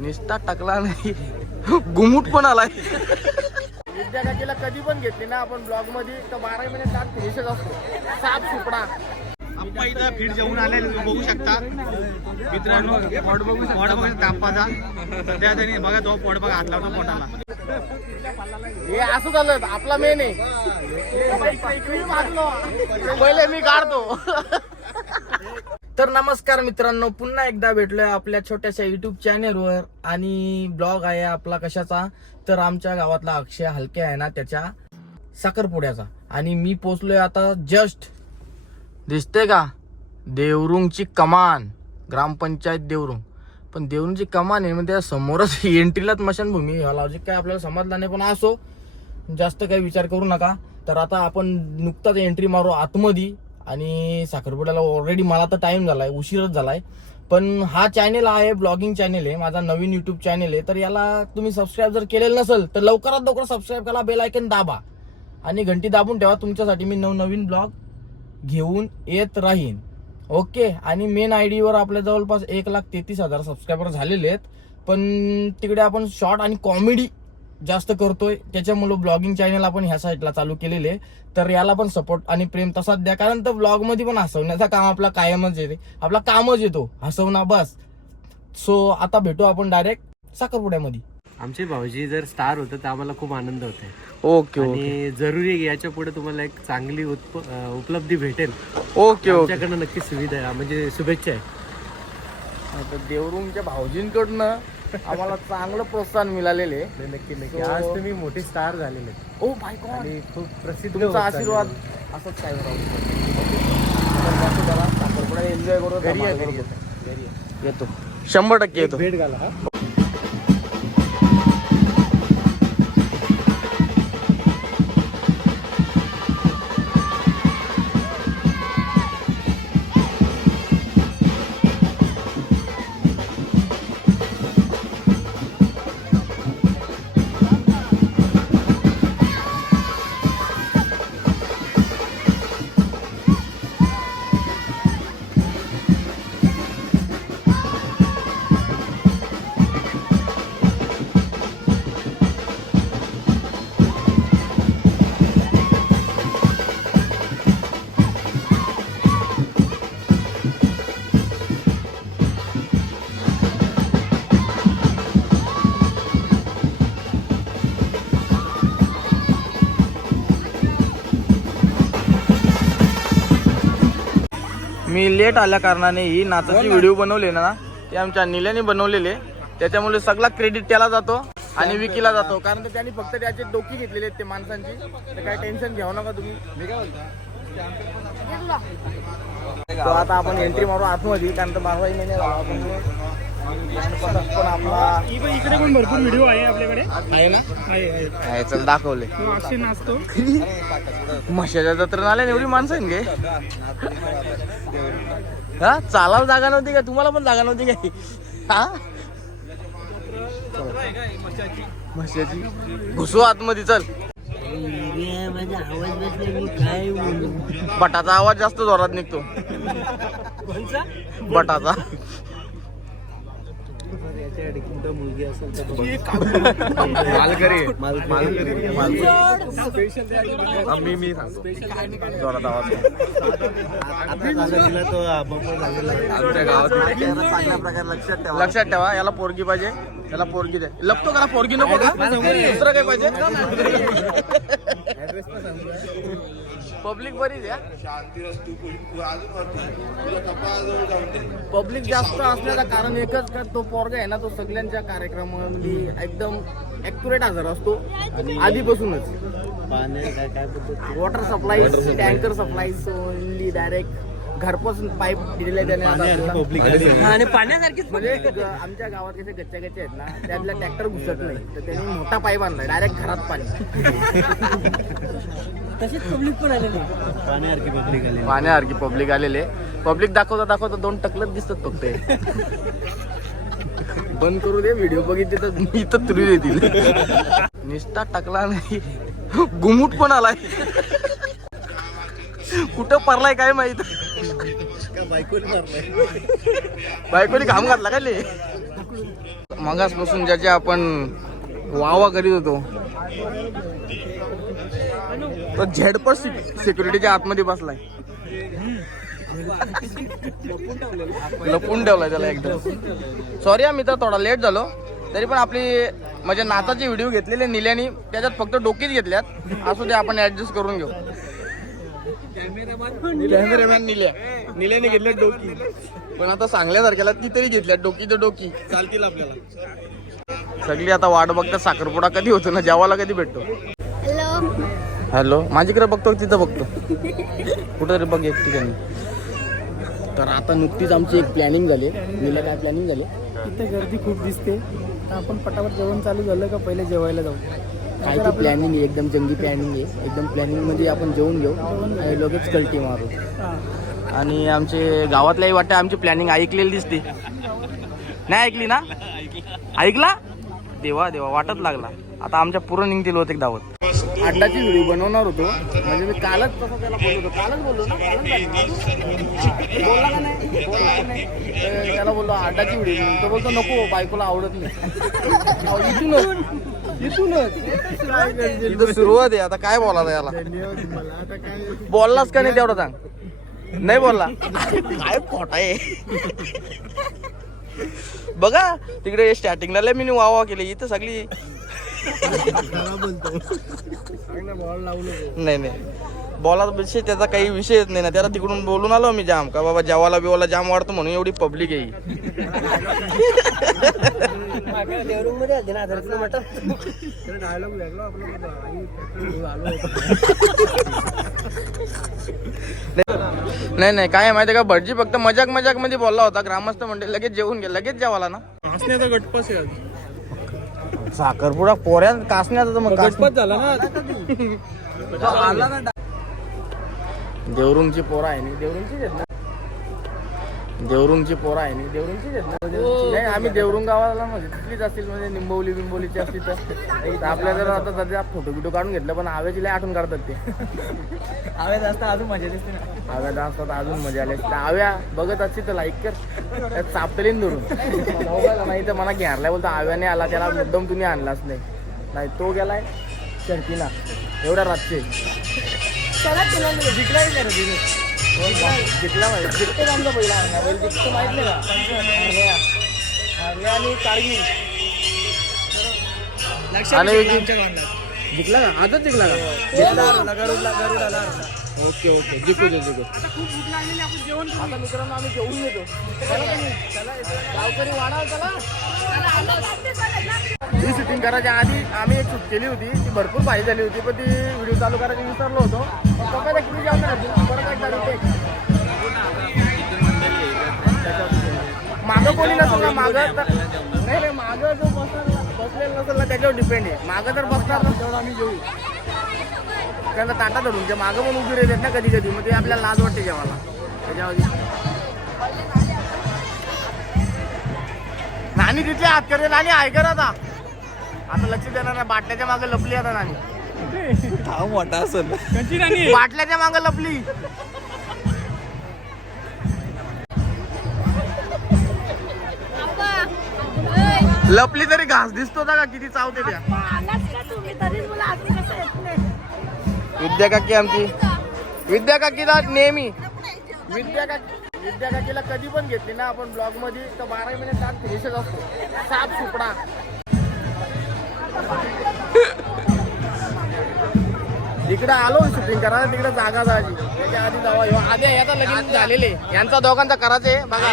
निस्ता टाकला नाही. गुमुट पण आलाय. विद्याकाकीला कधी पण घेतली ना आपण ब्लॉगमध्ये तर बारा महिने ताट फिनिशच असतो. साप सुपडा आप्पा इथं फिट जेवून आले तुम्ही बघू शकता. मित्रांनो पोट बघू पोट बघू शकता आप्पाचा. सध्या त्यांनी बघा तो पोट बघा हात लावतो पोटाला. हे असं झालं आपला मेन आहे. पहिले मी काढतो. तर नमस्कार मित्रांनो पुन्हा एकदा भेटलोय आपल्या छोट्याशा युट्यूब चॅनेलवर आणि ब्लॉग आहे आपला कशाचा? तर आमच्या गावातला अक्षय हलके आहे ना त्याच्या साखरपुड्याचा. आणि मी पोचलोय आता जस्ट दिसते का? देवरुंगची कमान. ग्रामपंचायत देवरुंग. पण देवरुंगची कमान आहे म्हणजे समोरच एंट्रीलाच मशानभूमी लॉजिक काय आपल्याला समजला नाही पण असो. जास्त काही विचार करू नका. तर आता आपण नुकताच एंट्री मारू आतमध्ये. आणि साखरपुड्याला ऑलरेडी मला तर टाइम झालाय उशीरच झालाय. पण हा चॅनेल आहे ब्लॉगिंग चॅनेल आहे माझा नवीन युट्यूब चॅनेल आहे. तर याला तुम्ही सबस्क्राईब जर केलेलं नसेल तर लवकरात लवकर सबस्क्राईब करा बेल आयकन दाबा. आणि घंटी दाबून ठेवा तुमच्यासाठी मी नवनवीन ब्लॉग घेऊन येत राहीन. ओके आणि मेन आय डीवर आपल्या जवळपास एक लाख तेहतीस हजार सबस्क्रायबर झालेले आहेत. पण तिकडे आपण शॉर्ट आणि कॉमेडी जास्त करतोय. त्याच्यामुळं ब्लॉगिंग चॅनल आपण ह्या साईडला चालू केलेले. तर याला पण सपोर्ट आणि प्रेम तसाच द्या. कारण तर ब्लॉगमध्ये पण हसवण्याचा काम आपला कायमच येते. आपला कामच येतो. हसवणं बस. सो आता भेटू आपण डायरेक्ट साखरपुड्यामध्ये. आमचे भाऊजी जर स्टार होतं तर आम्हाला खूप आनंद होते. ओके आणि जरुरी आहे याच्यापुढे तुम्हाला एक चांगली उपलब्धी भेटेल. Okay okay. आमच्याकडनं नक्की सुविधा आहे म्हणजे शुभेच्छा आहे. आता देवरूमच्या भाऊजींकडनं आम्हाला चांगलं प्रोत्साहन मिळालेले नक्की नक्की So- आज तुम्ही मोठे स्टार झालेले आहेत. ओ गॉड आणि खूप प्रसिद्ध तुमचा होत चाललेले आशीर्वाद आहेत. असंच काय राहू एन्जॉय करू घरी या, धमाल घरी करू. या, घरी या. येतो शंभर टक्के येतो भेट घाला हा मी लेट आल्या कारणाने ही नाचाची व्हिडिओ बनवले ना ते आमच्या निल्याने बनवलेले त्याच्यामुळे सगळा क्रेडिट त्याला जातो आणि विकीला जातो. कारण तर त्यांनी फक्त त्याचे डोकी घेतलेले आहेत ते माणसांची. तर काय टेन्शन घेऊ नका तुम्ही. मी काय तो आता आपण एंट्री मारू आतमध्ये कारण तर झाला. आपण पण आपला इकडे पण भरपूर व्हिडिओ आहे आपल्याकडे. आहे ना? आहे, चल दाखवले. अक्षय नाचतो. म्हशाच्या जत्रेत आल्या एवढी माणसं आहे ना गे. हा चालायला जागा नव्हती का? तुम्हाला पण जागा नव्हती काय हा? म्हशाची. घुसू आतमध्ये चल. बटाचा आवाज जास्त जोरात निघतो. बटाचा. मुलगी असेल तर मालकरी मी मी सांगतो. जोरात आवाज दिला तो बंबई झालेला आहे. आमच्या गावात चांगल्या प्रकारे लक्षात ठेवा. लक्षात ठेवा याला पोरगी पाहिजे. याला पोरगी द्या लपतो का पोरगी? नको का? दुसरं काय पाहिजे? पब्लिक बरीच या पब्लिक जास्त असण्याचं कारण एकच का तो पोरगा आहे ना तो सगळ्यांच्या कार्यक्रमामध्ये एकदम ऍक्युरेट हजर असतो. आधीपासूनच. Water supply tanker supply only direct घरपासून pipe दिलेले त्याने आता आपल्याला. पब्लिक आणि पाण्यासारखीच म्हणजे आमच्या गावात कसे गच्च्या गच्च्या आहेत ना त्यातला ट्रॅक्टर घुसत नाही. तर त्यांनी मोठा पाईप आणलाय डायरेक्ट घरात पाणी. तशीच पब्लिक पण आलेली पाण्यासारखी पब्लिक आली पाण्यासारखी पब्लिक आलेले पब्लिक दाखवता दाखवता दोन टकलत दिसतात फक्त. बंद करू दे व्हिडिओ बघितले तर मी तर तुरी देतील निस्ता टाकला नाही. गुमुट पण आलाय. कुठं पडलाय काय माहीत? बायकोनी घाम घातला काय ले मगासपासून ज्याचे आपण वावा करीत होतो तो झेडपट सिक्युरिटीच्या आतमध्ये बसलाय. लपून ठेवलाय त्याला एकदम. सॉरी आम्ही तर थोडा लेट झालो. तरी पण आपली म्हणजे नाचाचे व्हिडिओ घेतलेले निल्यानी. त्याच्यात फक्त डोकीच घेतल्यात. असू दे आपण ऍडजस्ट करून घेऊ. कॅमेरामॅन निल्या. निल्याने घेतल्या डोकी. पण आता सांगल्यासारख्याला ती तरी घेतल्या डोकी तर डोकी. चालतील आपल्याला. सगळी आता वाट बघतात साखरपुडा कधी होतो ना जेवायला कधी भेटतो? हॅलो माझीकडे बघतो तिथं बघतो? कुठं तरी बघ एक ठिकाणी. तर आता नुकतीच आमची एक प्लॅनिंग झाली. नीला काय प्लॅनिंग झाली? इथे गर्दी खूप दिसते. तर आपण पटापट जेवण चालू झालं का पहिले जेवायला जाऊ? काय ती प्लॅनिंग आहे? एकदम जंगी प्लॅनिंग आहे. एकदम प्लॅनिंगमध्ये आपण जेवून घेऊ आणि लगेच कल्टी मारू. आणि आमचे गावातल्याही वाटतं आमची प्लॅनिंग ऐकलेली दिसते. नाही ऐकली ना? ऐकला? देवा देवा वाटत लागला. आता आमच्या पुरं निघतील होते एक धावत अड्डाची व्हिडिओ बनवणार होतो. म्हणजे मी कालच तसं त्याला बोललो होतो. कालच बोललो ना? कालच बोलला का नाही? बोलला का नाही? तर त्याला बोललो अड्डाची व्हिडिओ तो बोलतो नको बायकोला आवडत नाही. इथूनच. इथूनच. सुरुवात आहे. आता काय बोलायला याला? बोललास का नाही तेवढं सांग. नाही बोलला. काय खोटा आहे? बघा तिकडे स्टार्टिंगला मी वा वा केली. इथं सगळी नाही नाही. बॉला विषय त्याचा काही विषयच नाही ना. त्याला तिकडून बोलून आलो मी जाम. का बाबा जेवाला बिवाला जाम वाढतो म्हणून एवढी पब्लिक आहे नाही नाही. काय आहे माहिती का? भटजी फक्त मजाक मजाकमध्ये बोलला होता. ग्रामस्थ म्हणजे लगेच जेवून गेला लगेच जेवाला ना. साखरपुडा पोऱ्या कासण्याचा तर मग कासण्यात झाला ना. देवरुंगची पोरं आहे नी ना? देवरुंगची पोरं आहे. नी देवरुंगचीच आहेत ना. नाही आम्ही देवरुंग. गावाला म्हणजे तिथलीच असतील म्हणजे निंबवली बिंबवलीची असतील तर. तर आपल्या जर आता सध्या फोटो बिटो काढून घेतलं पण आव्याची लय आठवण काढतात ते. आवाज असता अजून मजा दिसते ना आव्या असतात अजून मजा आली. असते आव्या बघत असतील तर लाईक कर. त्यात चापतलीन धरून. मोबाईल नाही तर मला घेरलाय बोलतो आव्याने आला त्याला मुद्दम तुम्ही आणलाच नाही. नाही तो गेलाय शर्टीला एवढ्या रातचे. रे तिने? जिंकला माहिती जिंकतो आमचा पहिला हरण्या बैल जिंकतो माहीत नाही का हरण्या हरण्या आणि कारगिल आणि जिंकला? का आजच जिंकला का? Okay okay. जिंकू दे जिंकू. आता मित्रांनो आम्ही जेवून येतो. गावकरी वाढा चला. ही शूटिंग करायच्या आधी आम्ही एक शूट केली होती. ती भरपूर पाहिजे झाली होती पण ती व्हिडिओ चालू करायची विसरलो होतो. पण पप्पाला किती जाऊन परत एकदा repeat. मागं कोणी नसेल ना मागं तर नाही नाही मागं जो बसणार त्याच्यावर डिपेंड आहे. मागं जर बसणार ना तेवढं आम्ही घेऊ त्यांना ताटा धरून ते मागं पण उभी राहतात ना कधी कधी मग ते आपल्याला लाज वाटते जेवायला. त्याच्यावर नानी तिथले हात करते नानी ऐकर आता. आता लक्ष देणार नाही. बाटल्याच्या मागे लपली आता नानी. मोठा असेल. बाटल्याच्या मागे लपली. लपली तरी घास दिसतो का किती चावते त्या. तुम्ही तरी मला अजून कसं येत नाही. विद्या काकी आमची. विद्या काकीला नेहमी. विद्या काकी विद्या काकीला कधी पण घेतली ना आपण ब्लॉगमध्ये तर बारा मिनिट तास फिनिशच असतो. साप सुपडा इकडे आलो शूटिंग करायला तिकडे जागा जायची त्याच्या आधी जावा आधी याचा लगीन झालेले. यांचा दोघांचा करायचे बघा.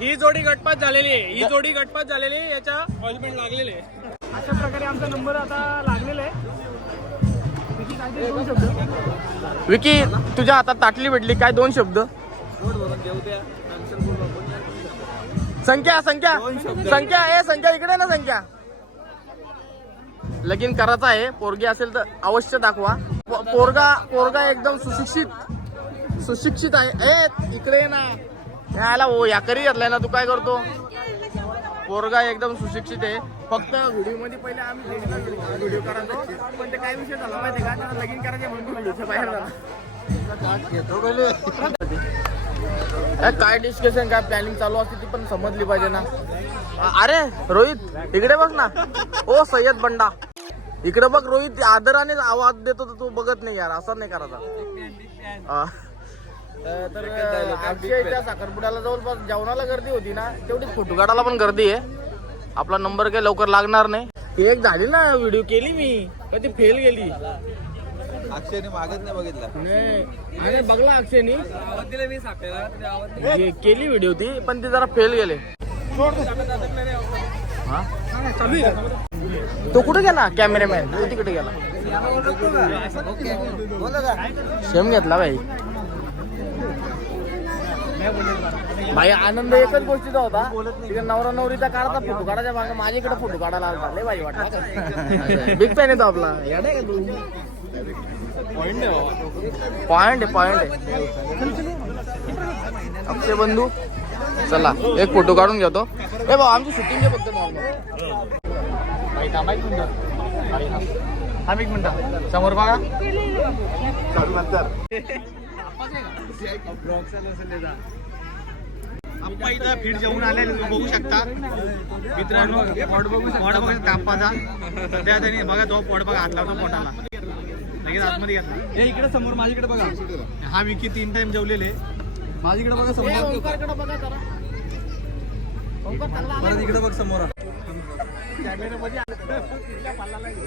ही जोडी गटपात झालेली आहे. ही जोडी गटपात झालेली आहे. याच्या ऑइलमेंट लागलेले आहे. अशा प्रकारे आमचा नंबर आता लागलेला आहे. विकी तुझ्या हातात ताटली भेटली. काय दोन शब्द? संख्या संख्या. संख्या ए संख्या. इकडे ना संख्या. लगीन करायचं आहे. पोरगी असेल तर अवश्य दाखवा. पोरगा पोरगा एकदम सुशिक्षित. सुशिक्षित आहे. ए इकडे ना. यायला हो या करी घेतलाय ना तू काय करतो? पोरगा एकदम सुशिक्षित आहे. फक्त व्हिडिओमध्ये पहिले आम्ही व्हिडिओ करायचो पण ते काय विषय झाला माहिती का? त्याला लगीन करायचे म्हणून व्हिडिओच्या बाहेर झाला काय- डिस्कशन काय प्लॅनिंग चालू असते ती पण समजली पाहिजे ना. अरे रोहित इकडे बघ ना. ओ सय्यद बंडा. इकडे बघ रोहित आदराने आवाज देतो तर तू बघत नाही यार. असं नाही करायचा. हा. तर आमच्या साखरपुड्याला जवळपास जेवणाला गर्दी होती ना तेवढीच फोटो काढायला पण गर्दी आहे. आपला नंबर काही लवकर लागणार नाही. एक झाली ना व्हिडिओ केली मी पण ती फेल गेली. अक्षयने मागत नाही बघितला. नाही. अरे बघला अक्षयनी. हे केली व्हिडिओ ती पण ती जरा फेल गेले. हा? तो कुठे गेला कॅमेरामॅन तो तिकडे गेला. सेम घेतला भाई भाई आनंद एकच गोष्टीचा होता. तिथे नवरा नवरीचा काढता फोटो काढायच्या मागे माझ्याकडे फोटो काढायला आला लय भाई वाटला. बिग फॅन येतो आपला. येडा का तू? पॉइंट आहे पॉइंट आहे. अक्षय बंधू चला एक फोटो काढून घेतो. ए भाऊ आमची शूटिंग घे फक्त नॉर्मल थांबा एक मिनिट. भाई हा. थांब एक मिनिट. समोर बघा. आप्पा इथं फीड जेवून तुम्ही बघू शकता. मित्रांनो पॉट बघू पॉट तापाचा सध्या त्यांनी बघा तो पॉट बघा हात लावतो पोटाला. लगेच आतमध्ये घेतला हे इकडे समोर माझ्याकडे बघा. हा विकी तीन टाइम जेवलेले. माझ्याकडे बघा समोर. इकडे बघ समोर.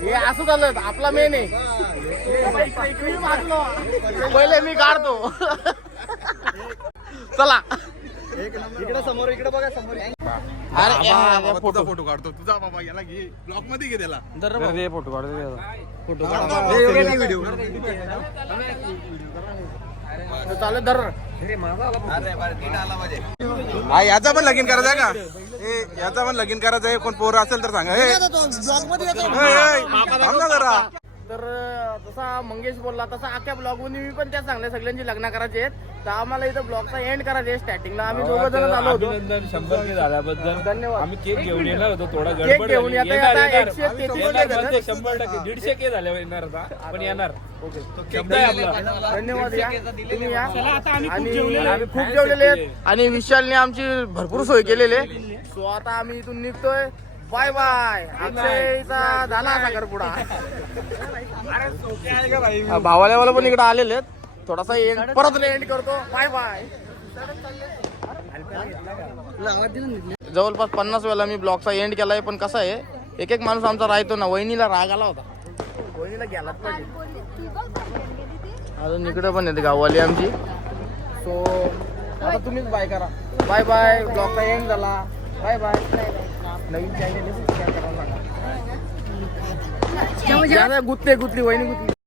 हे असं झालं आपला मेन आहे. पहिले मी काढतो. चला. इकडे समोर इकडे बघा समोर. अरे फोटो फोटो काढतो. तुझा बाबा याला घे. ब्लॉकमध्ये घे त्याला. फोटो काढतो फोटो व्हिडिओ चालेल धर. हा याचा पण लगीन करायचा का? याचा पण लगीन करायचं कोण पोरं असेल तर सांगा. थांब ना जरा. तर तसा मंगेश बोलला तसा अख्ख्या ब्लॉगमध्ये मी पण त्या चांगल्या सगळ्यांची लग्न करायचे आहेत. तर आम्हाला इथं ब्लॉगचा एंड करायचे स्टार्टिंगला आम्ही दोघं जण झालो होतो. अभिनंदन शंभर के झाल्याबद्दल. धन्यवाद. आम्ही केक घेऊन येणार होतो थोडा केक गडबड घेऊन झाली. येता येणार, येता येणार. एकशे तेहतीस येणार केक म्हणजे झाले. शंभर टक्के दीडशे के झाले येणार आता. पण येणार. शब्द आहे आपला. धन्यवाद या. तुम्ही या. आता आम्ही खूप आणि जेवलेलो आहे. आम्ही खूप जेवलेले आहेत. आणि विशालने आमची भरपूर सोय केलेली आहे. सो आता आम्ही इथून निघतोय. Bye bye. अक्षयचा झाला साखरपुडा हा, भावाल्यावाला पण इकडे आलेले आहेत. थोडासा एंड परत एंड करतो. Bye bye. जवळपास पन्नास वेळा मी ब्लॉगचा एंड केलाय पण कसा आहे एक एक माणूस आमचा राहतो ना वहिनीला राग आला होता. वहिनीला अजून इकडे पण येते गाववाली आमची. सो आता तुम्हीच बाय करा. बाय बाय ब्लॉगचा एंड झाला. बाय बाय नवीन चॅनल गुत्ते गुतली वहिनी गुतली.